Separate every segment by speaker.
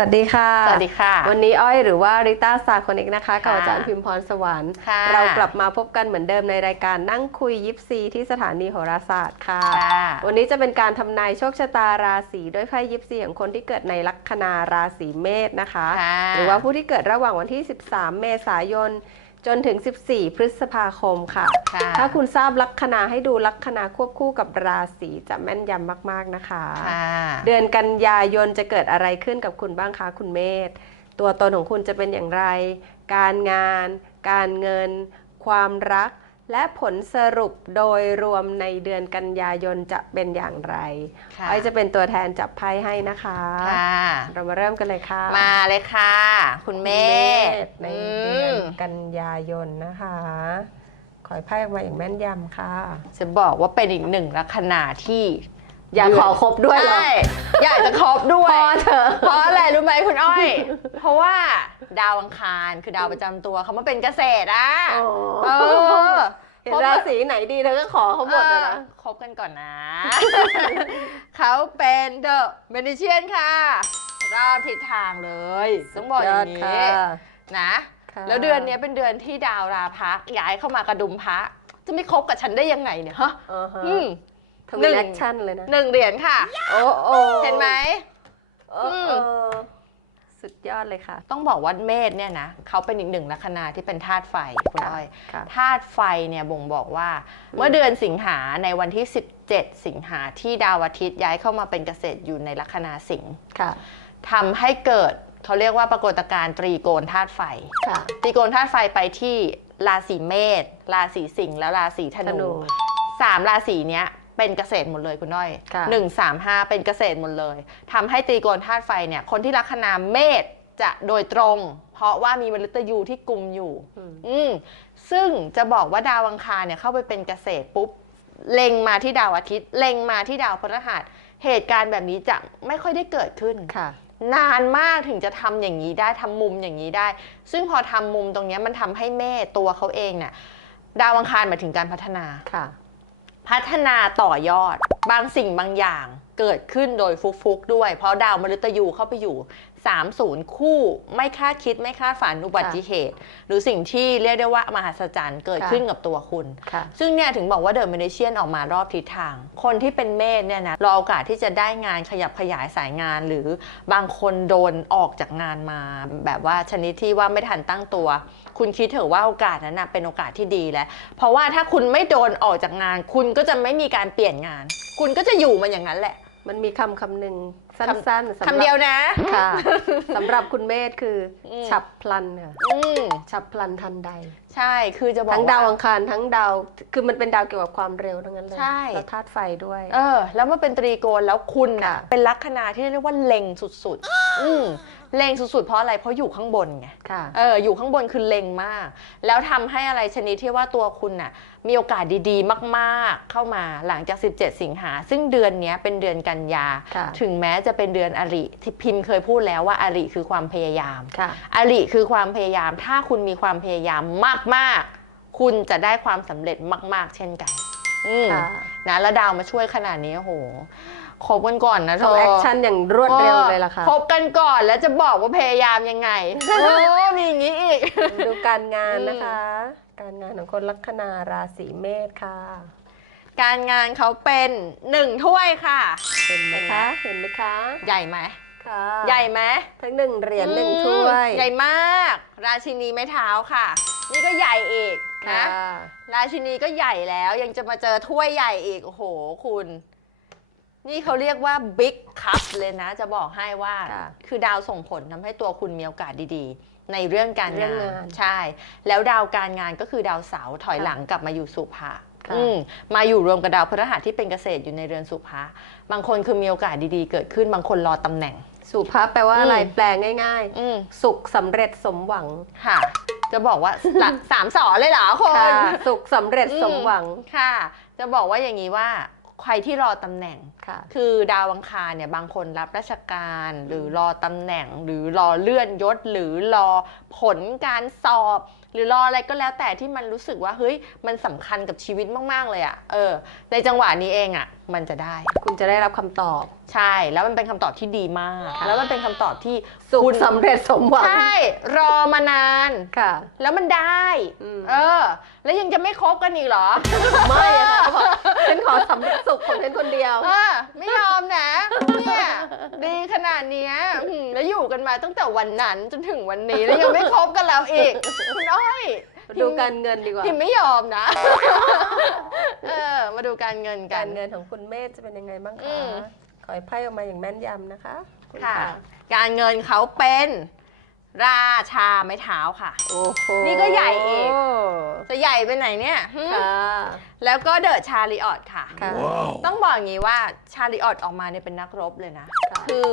Speaker 1: วัสดีค่ะ
Speaker 2: สวัสดีค่ะ
Speaker 1: วันนี้อ้อยหรือว่าริต้าซาคอนิกนะคะกับ
Speaker 2: ค่ะ
Speaker 1: อาจารย์พิมพรสวรรค์
Speaker 2: ค่ะ
Speaker 1: เรากลับมาพบกันเหมือนเดิมในรายการนั่งคุยยิปซีที่สถานีโหราศาสตร์ค่ะ
Speaker 2: ค่ะ
Speaker 1: วันนี้จะเป็นการทำนายโชคชะตาราศีด้วยไพ่ยิปซีของคนที่เกิดในลัคนาราศีเมษนะคะ
Speaker 2: ค่ะ
Speaker 1: หรือว่าผู้ที่เกิดระหว่างวันที่ 13 เมษายน จนถึง 14 พฤษภาคมค่ะ
Speaker 2: ค่ะ
Speaker 1: ถ้าคุณทราบลัคนาให้ดูลัคนาควบคู่กับราศีจะแม่นยำมากๆนะคะ
Speaker 2: ค่ะ
Speaker 1: เดือนกันยายนจะเกิดอะไรขึ้นกับคุณบ้างคะคุณเมธตัวตนของคุณจะเป็นอย่างไร การงาน การเงิน ความรัก และผลสรุปโดยรวมในเดือนกันยายนจะเป็นอย่างไร
Speaker 2: ค่ะ
Speaker 1: อ้อยจะเป็นตัวแทนจับไพ่ให้นะคะ
Speaker 2: ค่ะ
Speaker 1: เรามาเริ่มกันเลยค่ะ
Speaker 2: มาเลยค่ะ คุณเม
Speaker 1: คุณ
Speaker 2: ธ
Speaker 1: ใน
Speaker 2: อื
Speaker 1: เดือน
Speaker 2: ม
Speaker 1: กันยายนนะคะ ขอให้ไพ่ออกมาอย่างแม่นยำค่ะ
Speaker 2: จะบอกว่าเป็นอีกหนึ่งลัคนาที่
Speaker 1: อยากขอครบด้วยเหรอ
Speaker 2: ใช่อยากจะครบด้วย
Speaker 1: พอเถอะ
Speaker 2: เพราะอะไรรู้ไหมคุณอ้อย เพราะว่าดาวอังคารคือดาวประจำตัวเขามาเป็นเกษตรอะ
Speaker 1: อ๋อ
Speaker 2: เออ
Speaker 1: เห็นราศีไหนดีเธอก็ขอเขาหมดเลยนะ
Speaker 2: เออคบกันก่อนนะ เขาเป็นเดอะเมดิเชียนค่ะรอบทิศทางเลยต้องบอกอย่าง
Speaker 1: ย
Speaker 2: นี้
Speaker 1: ดค่ะ
Speaker 2: นะ
Speaker 1: ค่ะ
Speaker 2: แล้วเดือนนี้เป็นเดือนที่ดาวราพักย้ายเข้ามากระดุมพระจะไม่คบกับฉันได้ยังไงเนี่ยฮะ
Speaker 1: อ่าฮะ
Speaker 2: อืม
Speaker 1: ทำ
Speaker 2: หนึ่
Speaker 1: เป็น
Speaker 2: ง
Speaker 1: แอคชั่นเลยนะ
Speaker 2: หนึ่งเหรียญค่ะ
Speaker 1: โอ้โอ้
Speaker 2: เห็นไหม
Speaker 1: เออ
Speaker 2: อืม
Speaker 1: เออ สุดยอดเลยค่ะ
Speaker 2: ต้องบอกว่าเมษเนี่ยนะเขาเป็นอีกหนึ่งลัคนาที่เป็นธาตุไฟคุณ
Speaker 1: ค่ะ
Speaker 2: อ้อย
Speaker 1: ค่ะ
Speaker 2: ธาตุไฟเนี่ยบ่งบอกว่า เมื่อเดือนสิงหาในวันที่ 17 สิงหาที่ดาวอาทิตย์ย้ายเข้ามาเป็นเกษตรอยู่ในลัคนาสิงห์
Speaker 1: ค่ะ
Speaker 2: ทำให้เกิดเขาเรียกว่าปรากฏการณ์ตรีโกณธาตุไฟ
Speaker 1: ค่ะ
Speaker 2: ตรีโกณธาตุไฟไปที่ราศีเมษราศีสิงห์แล้วราศีธ
Speaker 1: ธนู
Speaker 2: นู สามราศีเนี้ย เป็นเกษตรหมดเลยคุณน้อย
Speaker 1: ค่ะ
Speaker 2: หนึ่งสามห้าเป็นเกษตรหมดเลยทำให้ตรีโกณธาตุไฟเนี่ยคนที่ลัคนาเมษจะโดยตรง เพราะว่ามีมฤตยูที่กลุ่มอยู่
Speaker 1: อืม
Speaker 2: อืมซึ่งจะบอกว่าดาวอังคารเนี่ยเข้าไปเป็นเกษตรปุ๊บเล็งมาที่ดาวอาทิตย์ เล็งมาที่ดาวพฤหัสเหตุการณ์แบบนี้จะไม่ค่อยได้เกิดขึ้น
Speaker 1: ค่ะ
Speaker 2: นานมากถึงจะทำอย่างนี้ได้ทำมุมอย่างนี้ได้ ซึ่งพอทำมุมตรงเนี้ยมันทำให้เมษตัวเขาเองเนี่ยดาวอังคารหมายถึงการพัฒนา
Speaker 1: ค่ะ
Speaker 2: พัฒนาต่อยอด บางสิ่งบางอย่างเกิดขึ้นโดยฟุกๆด้วย เพราะดาวมฤตยูเข้าไปอยู่ 30 คู่ไม่คาดคิดไม่คาดฝันอุบัติเหตุ หรือสิ่งที่เรียกได้ว่ามหัศจรรย์เกิด
Speaker 1: ค่ะ
Speaker 2: ขึ้นกับตัวคุณ
Speaker 1: ค่ะ
Speaker 2: ซึ่งเนี่ยถึงบอกว่าเดอะเมเนเชียนออกมารอบทิศทาง คนที่เป็นเมษเนี่ยนะรอโอกาสที่จะได้งานขยับขยายสายงาน หรือบางคนโดนออกจากงานมา แบบว่าชนิดที่ว่าไม่ทันตั้งตัว คุณคิดเถอะว่าโอกาสนั้นนะเป็นโอกาสที่ดีแล้ว เพราะว่าถ้าคุณไม่โดนออกจากงาน คุณก็จะไม่มีการเปลี่ยนงานคุณก็จะอยู่มันอย่างนั้นแหละ
Speaker 1: มันมีคำคำหนึ่งสั้นๆสำหรับ
Speaker 2: คำเดียวนะ
Speaker 1: ค่ะสำหรับคุณเมธคืออ
Speaker 2: ม
Speaker 1: ฉับพลันค่ะ
Speaker 2: อืม
Speaker 1: ฉับพลันทันใด
Speaker 2: ใช่คือจะบอก
Speaker 1: ทั้งดาว
Speaker 2: ว่า
Speaker 1: อังคารทั้งดาวคือมันเป็นดาวเกี่ยวกับความเร็วทั้งนั้นเลย
Speaker 2: ใช่
Speaker 1: แล้วธาตุไฟด้วย
Speaker 2: เออ แล้วมาเป็นตรีโกณแล้วคุณน่ะ
Speaker 1: ค่ะ
Speaker 2: เป็นลัคนาที่เรียกว่าเล็งสุดๆ อืม เล็งสุดๆเพราะอะไรเพราะอยู่ข้างบนไง
Speaker 1: ค่ะ
Speaker 2: เอออยู่ข้างบนคือเล็งมาก แล้วทำให้อะไรชนิดที่ว่าตัวคุณน่ะมีโอกาสดีๆ มากๆ เข้ามาหลังจาก 17 สิงหา ซึ่งเดือนเนี้ยเป็นเดือนกันยา
Speaker 1: ค่ะ
Speaker 2: ถึงแม้จะเป็นเดือนอริที่พิมพ์เคยพูดแล้วว่าอริคือความพยายาม
Speaker 1: ค่ะ
Speaker 2: อริคือความพยายาม ถ้าคุณมีความพยายามมากๆ คุณจะได้ความสำเร็จมาก ๆ เช่นกัน อืม
Speaker 1: ค่ะ
Speaker 2: นะแล้วดาวมาช่วยขนาดนี้โอ้โห คบกันก่อนนะเธ
Speaker 1: ต้อง
Speaker 2: อ
Speaker 1: แอคชั่นอย่างรวดเร็วเลยล่ะค่ะ
Speaker 2: คบกันก่อนแล้วจะบอกว่าพยายามยังไงโอ้มีอย่างนี้อีก
Speaker 1: ดูการงาน
Speaker 2: อืม
Speaker 1: นะคะ การงานของคนลัคนาราศีเมษค่ะ
Speaker 2: การงานเขาเป็นหนึ่งถ้วยค่ะ
Speaker 1: เห็นไหม
Speaker 2: เห็นไหม
Speaker 1: คะ เห็นไหมคะ
Speaker 2: ใหญ่ไหม
Speaker 1: ค่ะ
Speaker 2: ใหญ่ไหม
Speaker 1: ทั้งหนึ่งเหรียญหนึ่ง
Speaker 2: อืม
Speaker 1: ถ้วย
Speaker 2: ใหญ่มาก ราชินีไม้เท้าค่ะ นี่ก็ใหญ่อีก
Speaker 1: ค่ะ
Speaker 2: นะราชินีก็ใหญ่แล้วยังจะมาเจอถ้วยใหญ่อีกโอ้โห คุณ นี่เขาเรียกว่าบิ๊กคัพเลยนะ จะบอกให้ว่า
Speaker 1: ค่ะ
Speaker 2: คือดาวส่งผลทำให้ตัวคุณมีโอกาสดีๆ ในเรื่องการ
Speaker 1: เรื่อง
Speaker 2: งาน
Speaker 1: งาน
Speaker 2: ใช่ แล้วดาวการงานก็คือดาวเสาร์ถอย
Speaker 1: ค่ะ
Speaker 2: หลังกลับมาอยู่สุภา
Speaker 1: ค่ะ
Speaker 2: อืมมาอยู่รวมกับดาวพฤหัสที่เป็นเกษตรอยู่ในเรือนสุภาบางคนคือมีโอกาสดีๆ เกิดขึ้นบางคนรอตำแหน่ง
Speaker 1: สุภาพแปลว่าอะไร
Speaker 2: อืม
Speaker 1: แปลง่าย
Speaker 2: อืม
Speaker 1: ๆ สุขสำเร็จสมหวัง
Speaker 2: ค่ะ จะบอกว่าสสามสอเลยเหรอค
Speaker 1: ค่ะ
Speaker 2: น
Speaker 1: สุขสำเร็จสมหวัง
Speaker 2: ค่ะ จะบอกว่าอย่างนี้ว่า ใครที่รอตำแหน่ง
Speaker 1: ค่ะ
Speaker 2: คือดาวอังคารเนี่ยบางคนรับราชการ หรือรอตำแหน่ง หรือรอเลื่อนยศ หรือรอผลการสอบ หรือรออะไรก็แล้วแต่ที่มันรู้สึกว่าเฮ้ยมันสำคัญกับชีวิตมาก ๆ เลยอะ่ะเออในจังหวะนี้เองอะ่ะ มันจะได้
Speaker 1: คุณจะได้รับคำตอบ
Speaker 2: ใช่ แล้วมันเป็นคำตอบที่ดีมาก แล้วมันเป็นคำตอบที่
Speaker 1: สุข
Speaker 2: คุณ
Speaker 1: สำเร็จสมหวัง
Speaker 2: ใช่ รอมานาน
Speaker 1: ค่ะ
Speaker 2: แล้วมันได้
Speaker 1: อืม
Speaker 2: เออ แล้วยังจะไม่คบกันอีกเหรอ
Speaker 1: ไม่อะค่ะเขาบอกฉันขอสำเร็จสุขของฉันคนเดียว
Speaker 2: เออ ไม่ยอมนะ เนี่ยดีขนาดเนี้ยอืมแล้วอยู่กันมาตั้งแต่วันนั้นจนถึงวันนี้แล้วยังไม่คบกันแล้วอีก คุณอ้อย
Speaker 1: ดูการเงินดีกว่า
Speaker 2: พิมไม่ยอมนะ เออ มาดูการเงินกั
Speaker 1: กาน รเงินของคุณเมธจะเป็นยังไงบ้าง
Speaker 2: อื
Speaker 1: คะ
Speaker 2: ม
Speaker 1: ขอให้ไพ่ออกมาอย่างแม่นยำนะคะณ
Speaker 2: ค่ะ การเงินเขาเป็นราชาไม้เท้าค่ะ
Speaker 1: โอ้โห
Speaker 2: นี่ก็ใหญ่อีก จะใหญ่ไปไหนเนี่ยหึ
Speaker 1: ค่ะ
Speaker 2: แล้วก็เดอะชาริออตค่ะ
Speaker 1: ค่ะ
Speaker 2: ต้องบอกอย่างนี้ว่าชาริออตออกมาเนี่ยเป็นนักรบเลยนะ
Speaker 1: ค่ะ
Speaker 2: คือ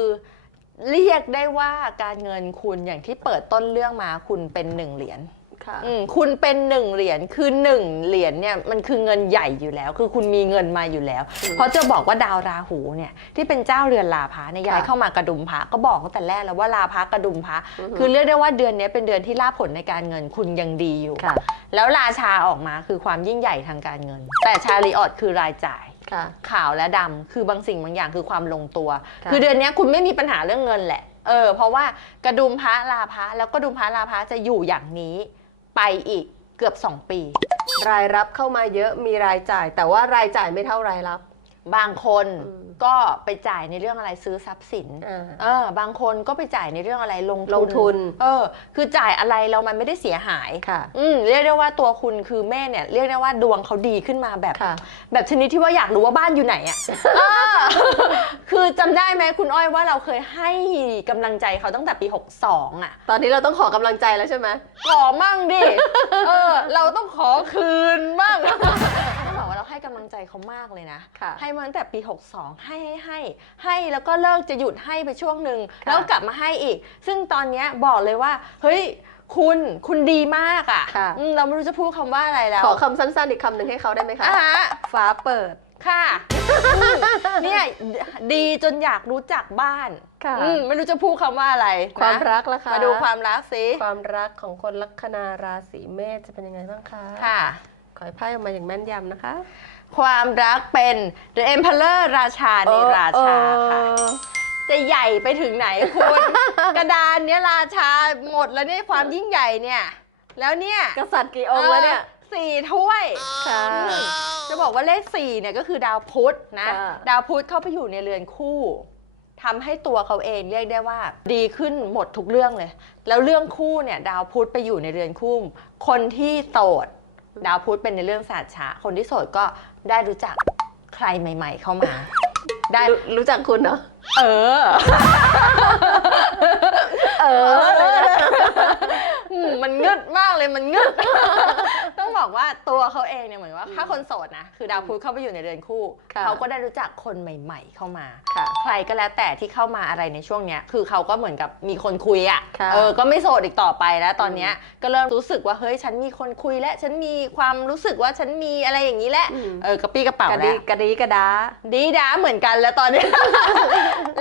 Speaker 2: เรียกได้ว่าการเงินคุณอย่างที่เปิดต้นเรื่องมาคุณเป็นหนึ่งเหรียญ
Speaker 1: ค่ะ
Speaker 2: อืมคุณเป็นหนึ่งเหรียญคือหนึ่งเหรียญเนี่ยมันคือเงินใหญ่อยู่แล้ว คือคุณมีเงินมาอยู่แล้ว
Speaker 1: อืม
Speaker 2: เพราะจะบอกว่าดาวราหูเนี่ยที่เป็นเจ้าเรือนลาภะเนี่ยย้าย
Speaker 1: ค่ะ
Speaker 2: เข้ามากระดุมพระก็บอกตั้งแต่แรกแล้วว่าลาภะกระดุมพระ
Speaker 1: อือฮึ
Speaker 2: คือเรียกได้ว่าเดือนนี้เป็นเดือนที่ลาภผลในการเงินคุณยังดีอยู่
Speaker 1: ค่ะ
Speaker 2: แล้วราชาออกมาคือความยิ่งใหญ่ทางการเงิน แต่ชาริออตคือรายจ่าย
Speaker 1: ค่ะ
Speaker 2: ขาวและดำคือบางสิ่งบางอย่างคือความลงตัว
Speaker 1: ค่ะ
Speaker 2: คือเดือนนี้คุณไม่มีปัญหาเรื่องเงินแหละ เออ เพราะว่ากระดุมพระลาพระแล้วกระดุมพระลาพระจะอยู่อย่างนี้ ไปอีกเกือบ 2 ปี
Speaker 1: รายรับเข้ามาเยอะมีรายจ่าย แต่ว่ารายจ่ายไม่เท่ารายรับ
Speaker 2: บางคน
Speaker 1: อืม
Speaker 2: ก็ไปจ่ายในเรื่องอะไรซื้อทรัพย์สิน
Speaker 1: อ่า
Speaker 2: เออ บางคนก็ไปจ่ายในเรื่องอะไรลง
Speaker 1: ลงทุน
Speaker 2: เออ คือจ่ายอะไรเรามันไม่ได้เสียหาย
Speaker 1: ค่ะ
Speaker 2: อืมเรียกได้ว่าตัวคุณคือแม่เนี่ยเรียกได้ว่าดวงเขาดีขึ้นมาแบบ
Speaker 1: ค่ะ
Speaker 2: แบบชนิดที่ว่าอยากรู้ว่าบ้านอยู่ไหนอะ่ะคือจำได้ไหมคุณอ้อยว่าเราเคยให้กำลังใจเขาตั้งแต่ปี 62 อะ
Speaker 1: ตอนนี้เราต้องขอกำลังใจแล้วใช่ไหม
Speaker 2: ขอมั่งดิ เออ เราต้องขอคืนบ้างต้องบอกว่าเราให้กำลังใจเขามากเลยนะ
Speaker 1: ค่ะ
Speaker 2: ให้มาตั้งแต่ปี 62 ให้ให้ให้ให้แล้วก็เลิกจะหยุดให้ไปช่วงหนึ่ง
Speaker 1: ค่ะ
Speaker 2: แล้วกลับมาให้อีก ซึ่งตอนเนี้ยบอกเลยว่า เฮ้ยคุณคุณดีมากอะ
Speaker 1: ค่ะ่ะ
Speaker 2: เราไม่รู้จะพูดคำว่าอะไรแล้ว
Speaker 1: ขอคำสั้นๆ อีกคำหนึ่งให้เขาได้ไหมคะ
Speaker 2: อะฮะ
Speaker 1: ฟ้าเปิด
Speaker 2: ค่ะอืมเนี่ยดีจนอยากรู้จักบ้าน
Speaker 1: ค่ะ
Speaker 2: อืมไม่รู้จะพูดคำว่าอะไรนะ
Speaker 1: ความรักล่ะคะ
Speaker 2: มาดูความรักสิ
Speaker 1: ความรักของคนลัคนาราศีเมษจะเป็นยังไงบ้างคะ
Speaker 2: ค่ะ
Speaker 1: ขอให้ไพ่ออกมาอย่างแม่นยำนะคะ
Speaker 2: ความรักเป็น The Emperor ราชาในราชาค่ะ
Speaker 1: เออ
Speaker 2: จะใหญ่ไปถึงไหนคุณ กระดานเนี้ยราชาหมดแล้วเนี่ยความยิ่งใหญ่เนี่ย แล้วเนี่ย
Speaker 1: กษัตริย์กี่องค์แล้วเนี่ย
Speaker 2: ออสี่ถ้วย
Speaker 1: ค่ะ
Speaker 2: อืมจะบอกว่าเลขสี่เนี่ยก็คือดาวพุธนะ
Speaker 1: ค่ะ
Speaker 2: ดาวพุธเข้าไปอยู่ในเรือนคู่ทำให้ตัวเขาเองเรียกได้ว่า ดีขึ้นหมดทุกเรื่องเลย แล้วเรื่องคู่เนี่ย ดาวพุธไปอยู่ในเรือนคู่ คนที่โสดดาวพุธเป็นในเรื่องศาสตร์ช้าคนที่โสดก็ ได้รู้จักใครใหม่ ๆ เข้ามา ได้
Speaker 1: รู้รู้จักคุณเนาะ
Speaker 2: เออ
Speaker 1: เออเลยนะ
Speaker 2: อืมมันงึดมากเลยมันงึด ต้องบอกว่าตัวเขาเองเนี่ยเหมือนว่าถ้าคนโสดนะคือดาวพุธเข้าไปอยู่ในเรือนคู่
Speaker 1: ค่ะ
Speaker 2: เขาก็ได้รู้จักคนใหม่ ๆ เข้ามา
Speaker 1: ค่ะ
Speaker 2: ใครก็แล้วแต่ที่เข้ามาอะไรในช่วงเนี้ยคือเขาก็เหมือนกับมีคนคุยอะ
Speaker 1: ค่ะ
Speaker 2: เออก็ไม่โสดอีกต่อไปแล้วตอนเนี้ยก็เริ่มรู้สึกว่าเฮ้ยฉันมีคนคุยและฉันมีความรู้สึกว่าฉันมีอะไรอย่างนี้แหละ
Speaker 1: อืม
Speaker 2: เออกระปี้กระเป๋าก
Speaker 1: ระ
Speaker 2: แล้
Speaker 1: ดี
Speaker 2: ว
Speaker 1: กระดีกระดา
Speaker 2: ดีด้าเหมือนกันแล้วตอนนี้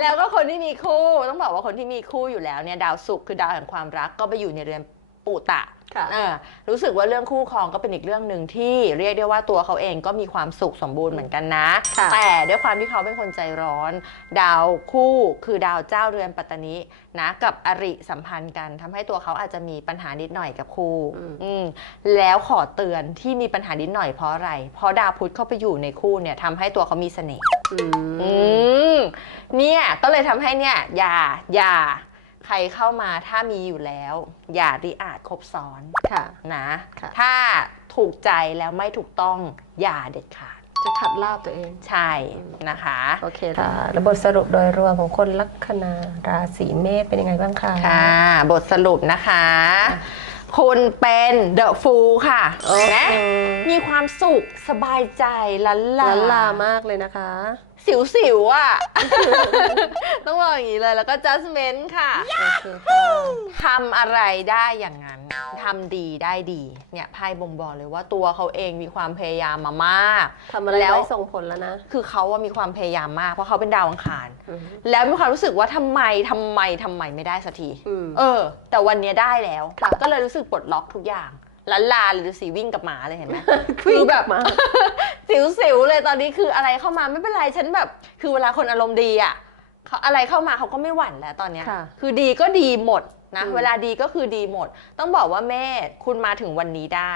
Speaker 2: แล้วก็คนที่มีคู่ต้องบอกว่าคนที่มีคู่อยู่แล้วเนี่ยดาวศุกร์คือดาวแห่งความรักก็ไปอยู่ในเรือน ปุตะ
Speaker 1: ค่ะ
Speaker 2: เออรู้สึกว่าเรื่องคู่ครองก็เป็นอีกเรื่องหนึ่งที่เรียกได้ว่าตัวเขาเองก็มีความสุขสมบูรณ์เหมือนกันนะ
Speaker 1: ค่ะ
Speaker 2: แต่ด้วยความที่เขาเป็นคนใจร้อน ดาวคู่คือดาวเจ้าเรือนปัตตานีนะกับอริสัมพันธ์กันทำให้ตัวเขาอาจจะมีปัญหานิดหน่อยกับคู่
Speaker 1: อืม
Speaker 2: อืมแล้วขอเตือนที่มีปัญหานิดหน่อยเพราะอะไร เพราะดาวพุธเข้าไปอยู่ในคู่เนี่ยทำให้ตัวเขามีเสน่ห์
Speaker 1: อื
Speaker 2: อื
Speaker 1: ม
Speaker 2: มเนี่ยก็เลยทำให้เนี่ยอย่าอย่า ใครเข้ามาถ้ามีอยู่แล้ว อย่าริอาจคบซ้อน
Speaker 1: ค่ะ
Speaker 2: นะ
Speaker 1: ค่ะ
Speaker 2: ถ้าถูกใจแล้วไม่ถูกต้องอย่าเด็ดขาด
Speaker 1: จะขัดลาบตัวเอง
Speaker 2: ใช่นะคะ
Speaker 1: โอเคค่ะแล้วบทสรุปโดยรวมของคนลัคนาราศีเมษเป็นยังไงบ้างคะ
Speaker 2: ค่ะ บทสรุปนะคะ คุณเป็นเดอะฟูค่ะ
Speaker 1: โอ้โห
Speaker 2: นะมีความสุขสบายใจลันลา
Speaker 1: ล้านลามากเลยนะคะ
Speaker 2: สิวสิวๆอะ ต้องบอกอย่างนี้เลยแล้วก็ judgment ค่ะ
Speaker 1: โอเคค่ะ
Speaker 2: ทำอะไรได้อย่างนั้นทำดีได้ดี เนี่ยไพ่บ่งบอกเลยว่าตัวเขาเองมีความพยายามมามาก
Speaker 1: ทำอะไร
Speaker 2: แล้ว
Speaker 1: ได้ส่งผลแล้วนะ
Speaker 2: คือเขาว่ามีความพยายามมากเพราะเขาเป็นดาวอังคาร แล้วมีความรู้สึกว่าทำไมทำไมทำไมไม่ได้สักที
Speaker 1: อืม
Speaker 2: เออ แต่วันเนี้ยได้แล้ว
Speaker 1: ค่ะ
Speaker 2: ก็เลยรู้สึกปลดล็อกทุกอย่างลันลาหรือสีวิ่งกับหมาเลยเห็นไหมคื
Speaker 1: วิ่
Speaker 2: องแบบ
Speaker 1: มา
Speaker 2: สิวๆเลยตอนนี้คืออะไรเข้ามาไม่เป็นไรฉันแบบ คือเวลาคนอารมณ์ดีอะเขาอะไรเข้ามาเขาก็ไม่หวั่นแล้วตอนเนี้ย
Speaker 1: ค่ะ
Speaker 2: คือดีก็ดีหมดนะ
Speaker 1: อืม
Speaker 2: เวลาดีก็คือดีหมด ต้องบอกว่าแม่คุณมาถึงวันนี้ได้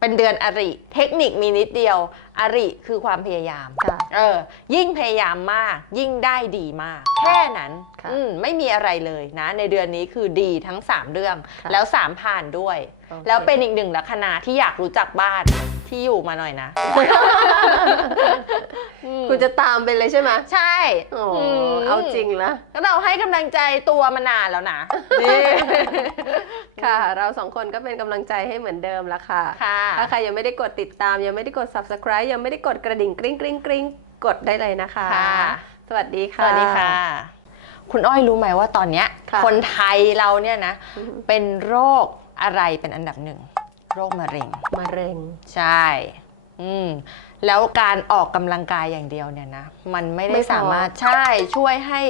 Speaker 2: เป็นเดือนอริ เทคนิคมีนิดเดียว อริคือความพยายาม
Speaker 1: ค่ะ
Speaker 2: เออ ยิ่งพยายามมาก ยิ่งได้ดีมาก แค่นั้น
Speaker 1: ค่ะ
Speaker 2: อืมไม่มีอะไรเลยนะ ในเดือนนี้คือดีทั้ง 3 เรื่อง
Speaker 1: ค่ะ
Speaker 2: แล้ว 3 ผ่านด้วย
Speaker 1: โอเค
Speaker 2: แล้วเป็นอีกหนึ่งลัคนาที่อยากรู้จักบ้าน ที่อยู่มาหน่อยนะอืม
Speaker 1: คุณจะตามไปเลยใช่ไหม
Speaker 2: ใช่
Speaker 1: โอ้
Speaker 2: ม
Speaker 1: เอาจริงละ
Speaker 2: แล้วเราให้กำลังใจตัวมานานแล้วนะ นี่
Speaker 1: ค่ะ เราสองคนก็เป็นกำลังใจให้เหมือนเดิมละค่ะ
Speaker 2: ค่ะ
Speaker 1: ถ้าใครยังไม่ได้กดติดตาม ยังไม่ได้กด subscribe ยังไม่ได้กดกระดิ่งกริ๊งกริ๊งกริ๊งกดได้เลยนะคะ
Speaker 2: ค่ะ
Speaker 1: สวัสดี
Speaker 2: ส
Speaker 1: ค่ะ
Speaker 2: วัสดีค่ะ คุณอ้อยรู้ไหมว่าตอนเนี้ย
Speaker 1: ค่ะ
Speaker 2: คนไทยเราเนี่ยนะ
Speaker 1: อือฮึ
Speaker 2: เป็นโรคอะไรเป็นอันดับหนึ่ง โรคมะเร็ง
Speaker 1: มะเร็ง
Speaker 2: ใช่ อืม แล้วการออกกำลังกายอย่างเดียวเนี่ยนะ มันไม่
Speaker 1: ไม่
Speaker 2: ได้
Speaker 1: พอ
Speaker 2: สามารถใช่ช่วยให้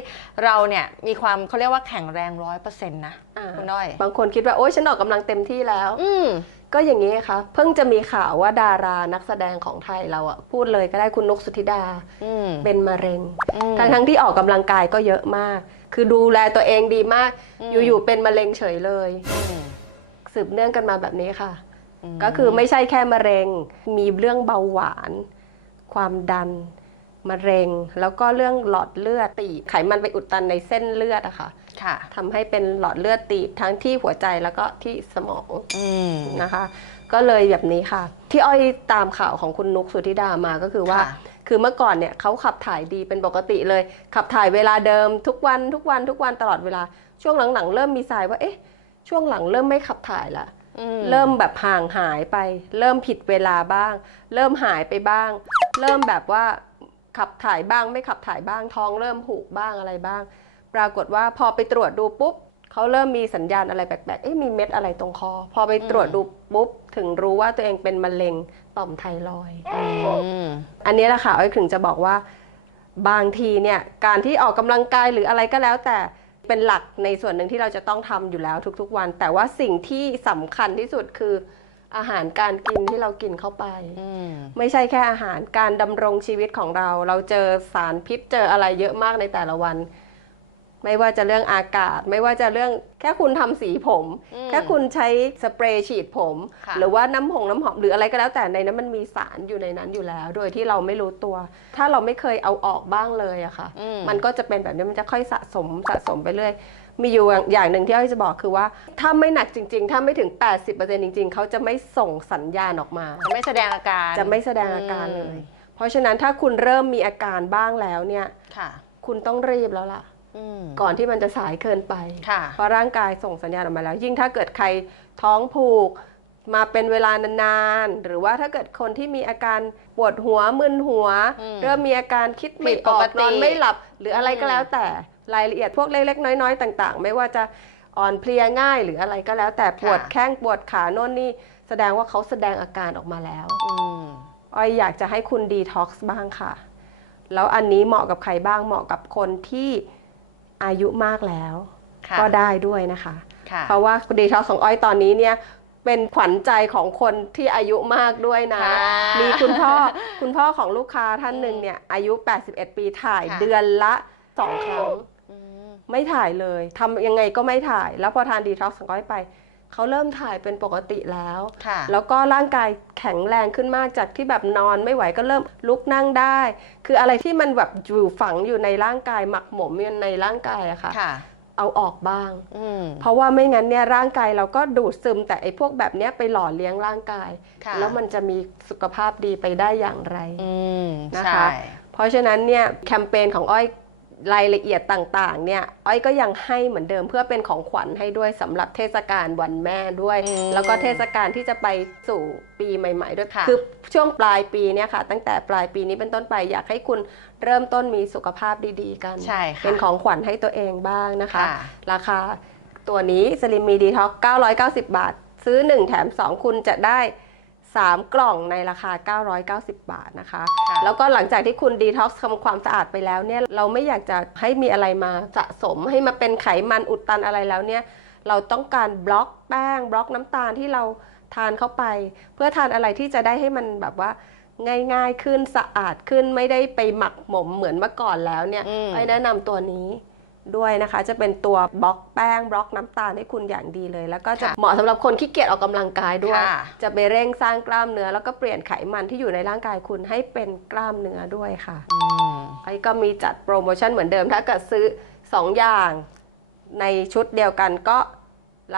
Speaker 2: เราเนี่ยมีความเขาเรียกว่าแข็งแรงร้อยเปอร์เซ็นต์นะ
Speaker 1: อ่า
Speaker 2: คุณอ้อย
Speaker 1: บางคนคิดว่า โอ๊ยฉันออกกำลังเต็มที่แล้ว
Speaker 2: อืม
Speaker 1: ก็อย่างนี้ค่ะ เพิ่งจะมีข่าวว่าดารานักแสดงของไทยเราอะพูดเลยก็ได้คุณนุกสุธิดา
Speaker 2: อืม
Speaker 1: เป็นมะเร็ง
Speaker 2: อืม
Speaker 1: ทั้งทั้งๆที่ออกกำลังกายก็เยอะมาก คือดูแลตัวเองดีมาก
Speaker 2: อืม
Speaker 1: อยู่ๆเป็นมะเร็งเฉยเลย
Speaker 2: อืม
Speaker 1: สืบเนื่องกันมาแบบนี้ค่ะ
Speaker 2: ม
Speaker 1: ก็คือไม่ใช่แค่มะเร็ง มีเรื่องเบาหวาน ความดัน มะเร็ง แล้วก็เรื่องหลอดเลือดตีบไขมันไปอุดตันในเส้นเลือดอะค่ะ
Speaker 2: ค่ะ
Speaker 1: ทำให้เป็นหลอดเลือดตีบทั้งที่หัวใจแล้วก็ที่สมอง
Speaker 2: อืม
Speaker 1: นะคะ ก็เลยแบบนี้ค่ะ ที่อ้อยตามข่าวของคุณนุกสุธิดามาก็คือว่า
Speaker 2: ค่ะ
Speaker 1: คือเมื่อก่อนเนี่ยเขาขับถ่ายดีเป็นปกติเลย ขับถ่ายเวลาเดิมทุกวันทุกวันทุกวันตลอดเวลา ช่วงหลังๆ เริ่มมีสายว่าเอ๊ะช่วงหลังเริ่มไม่ขับถ่ายละ
Speaker 2: อืม
Speaker 1: เริ่มแบบห่างหายไป เริ่มผิดเวลาบ้าง เริ่มหายไปบ้าง เริ่มแบบว่าขับถ่ายบ้างไม่ขับถ่ายบ้างท้องเริ่มผูกบ้างอะไรบ้าง ปรากฏว่าพอไปตรวจดูปุ๊บเขาเริ่มมีสัญญาณอะไรแปลกๆ เอ๊ะมีเม็ดอะไรตรงคอ พอไปตรวจดูปุ๊บ ถึงรู้ว่าตัวเองเป็นมะเร็งต่อมไทรอยด์
Speaker 2: อืม
Speaker 1: อันนี้แหละค่ะอ้อยถึงจะบอกว่า บางทีเนี่ย การที่ออกกำลังกายหรืออะไรก็แล้วแต่ เป็นหลักในส่วนหนึ่งที่เราจะต้องทำอยู่แล้วทุกๆวัน แต่ว่าสิ่งที่สำคัญที่สุดคืออาหารการกินที่เรากินเข้าไป
Speaker 2: อืม
Speaker 1: ไม่ใช่แค่อาหารการดำรงชีวิตของเรา เราเจอสารพิษเจออะไรเยอะมากในแต่ละวัน ไม่ว่าจะเรื่องอากาศ ไม่ว่าจะเรื่องแค่คุณทำสีผม
Speaker 2: อืม
Speaker 1: แค่คุณใช้สเปรย์ฉีดผม
Speaker 2: ค่ะ
Speaker 1: หรือว่าน้ำหงน้ำหอมหรืออะไรก็แล้วแต่ในนั้นมันมีสารอยู่ในนั้นอยู่แล้ว โดยที่เราไม่รู้ตัว ถ้าเราไม่เคยเอาออกบ้างเลยอะค่ะ
Speaker 2: อืม
Speaker 1: มันก็จะเป็นแบบนี้มันจะค่อยสะสมสะสมไปเรื่อยมีอยู่อย่างหนึ่งที่อ้อยจะบอกคือว่า ถ้าไม่หนักจริง ๆ ถ้าไม่ถึง 80%จริง ๆ เขาจะไม่ส่งสัญญาณออกมา
Speaker 2: จะไม่แสดงอาการ
Speaker 1: จะไม่แสดงอาการเลย เพราะฉะนั้นถ้าคุณเริ่มมีอาการบ้างแล้วเนี่ย
Speaker 2: ค่ะ
Speaker 1: คุณต้องรีบแล้วล่ะ
Speaker 2: อืม
Speaker 1: ก่อนที่มันจะสายเกินไป
Speaker 2: ค่ะ
Speaker 1: เพราะร่างกายส่งสัญญาณออกมาแล้ว ยิ่งถ้าเกิดใครท้องผูกมาเป็นเวลานานๆ หรือว่าถ้าเกิดคนที่มีอาการปวดหัวมึนหัว
Speaker 2: อืม
Speaker 1: เริ่มมีอาการคิดไม่
Speaker 2: ผิด
Speaker 1: อ
Speaker 2: ป
Speaker 1: อก
Speaker 2: กติ
Speaker 1: นอนไม่หลับ หรืออะไรก็
Speaker 2: อืม
Speaker 1: แล้วแต่รายละเอียดพวกเล็กๆ น้อยๆ ต่างๆ ไม่ว่าจะอ่อนเพลียง่ายหรืออะไรก็แล้ว แต่ปวดแข้งปวดขาโน่นนี่แสดงว่าเขาแสดงอาการออกมาแล้ว
Speaker 2: อืม
Speaker 1: อ้อยอยากจะให้คุณดีท็อกซ์บ้างค่ะ แล้วอันนี้เหมาะกับใครบ้างเหมาะกับคนที่ อายุมากแล้ว
Speaker 2: ค่ะ
Speaker 1: ก็ได้ด้วยนะคะ
Speaker 2: ค่ะ
Speaker 1: เพราะว่าดีท็อกซ์ของอ้อยตอนนี้เนี่ยเป็นขวัญใจของคนที่อายุมากด้วยนะ
Speaker 2: ค่ะ
Speaker 1: มีคุณพ่อ คุณพ่อของลูกค้าท่านหนึ่งเนี่ยอายุ 81 ปีถ่าย
Speaker 2: ค่ะ
Speaker 1: เดือนละสองครั้ง
Speaker 2: อืม
Speaker 1: ไม่ถ่ายเลยทำยังไงก็ไม่ถ่าย แล้วพอทานดีท็อกซ์ของอ้อยไป เขาเริ่มถ่ายเป็นปกติแล้ว
Speaker 2: ค่ะ
Speaker 1: แล้วก็ร่างกายแข็งแรงขึ้นมากจากที่แบบนอนไม่ไหวก็เริ่มลุกนั่งได้ คืออะไรที่มันแบบอยู่ฝังอยู่ในร่างกายหมักหมมอยู่ในร่างกายอะค่ะ
Speaker 2: ค่ะ
Speaker 1: เอาออกบ้าง
Speaker 2: อืม
Speaker 1: เพราะว่าไม่งั้นเนี่ยร่างกายเราก็ดูดซึมแต่ไอ้พวกแบบเนี้ยไปหล่อเลี้ยงร่างกาย
Speaker 2: ค่ะ
Speaker 1: แล้วมันจะมีสุขภาพดีไปได้อย่างไร
Speaker 2: อืม
Speaker 1: นะคะ
Speaker 2: ใช่
Speaker 1: เพราะฉะนั้นเนี่ยแคมเปญของอ้อย รายละเอียดต่างๆ เนี่ย อ้อยก็ยังให้เหมือนเดิมเพื่อเป็นของขวัญให้ด้วยสำหรับเทศกาลวันแม่ด้วย
Speaker 2: อืม
Speaker 1: แล้วก็เทศกาลที่จะไปสู่ปีใหม่ ๆ ด้วย
Speaker 2: ค่ะ
Speaker 1: คือช่วงปลายปีเนี่ยค่ะ ตั้งแต่ปลายปีนี้เป็นต้นไปอยากให้คุณเริ่มต้นมีสุขภาพดีๆ กัน
Speaker 2: ใช่ค่ะ
Speaker 1: เป็นของขวัญให้ตัวเองบ้างนะคะ
Speaker 2: ค่ะ
Speaker 1: ราคาตัวนี้สลิมมีดีท็อก990 บาท ซื้อ 1 แถม 2 คุณจะได้ 3 กล่องในราคา 990 บาทนะคะ
Speaker 2: ค่ะ
Speaker 1: แล้วก็หลังจากที่คุณดีท็อกซ์ทำความสะอาดไปแล้วเนี่ยเราไม่อยากจะให้มีอะไรมาสะสมให้มาเป็นไขมันอุดตันอะไรแล้วเนี่ยเราต้องการบล็อกแป้ง บล็อกน้ำตาลที่เราทานเข้าไป เพื่อทานอะไรที่จะได้ให้มันแบบว่าง่ายๆขึ้นสะอาดขึ้นไม่ได้ไปหมักหมมเหมือนเมื่อก่อนแล้วเนี่ย
Speaker 2: อืม
Speaker 1: ไอ้แนะนำตัวนี้ ด้วยนะคะ จะเป็นตัวบล็อกแป้งบล็อกน้ำตาลให้คุณอย่างดีเลย แล้วก็จะ
Speaker 2: ค่ะ
Speaker 1: เหมาะสำหรับคนขี้เกียจออกกำลังกายด้วย
Speaker 2: ค่ะ
Speaker 1: จะไปเร่งสร้างกล้ามเนื้อ แล้วก็เปลี่ยนไขมันที่อยู่ในร่างกายคุณให้เป็นกล้ามเนื้อด้วยค่ะ
Speaker 2: อืม
Speaker 1: ไอ้ก็มีจัดโปรโมชั่นเหมือนเดิมถ้าเกิดซื้อ 2 อย่างในชุดเดียวกันก็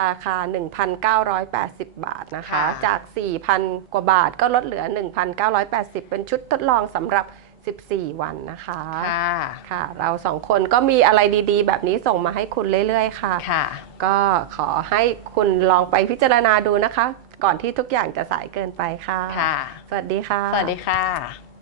Speaker 1: ราคา 1,980 บาทนะคะ
Speaker 2: ค่ะ
Speaker 1: จาก 4,000 กว่าบาทก็ลดเหลือ 1,980 เป็นชุดทดลองสำหรับ 14 วันนะคะ
Speaker 2: ค่ะ
Speaker 1: ค่ะ เราสองคนก็มีอะไรดีๆ แบบนี้ส่งมาให้คุณเรื่อยๆ ค่ะ
Speaker 2: ค่ะ
Speaker 1: ก็ขอให้คุณลองไปพิจารณาดูนะคะ ก่อนที่ทุกอย่างจะสายเกินไปค่ะ
Speaker 2: ค่ะ
Speaker 1: สวัสดีค่ะ
Speaker 2: สวัสดีค่ะ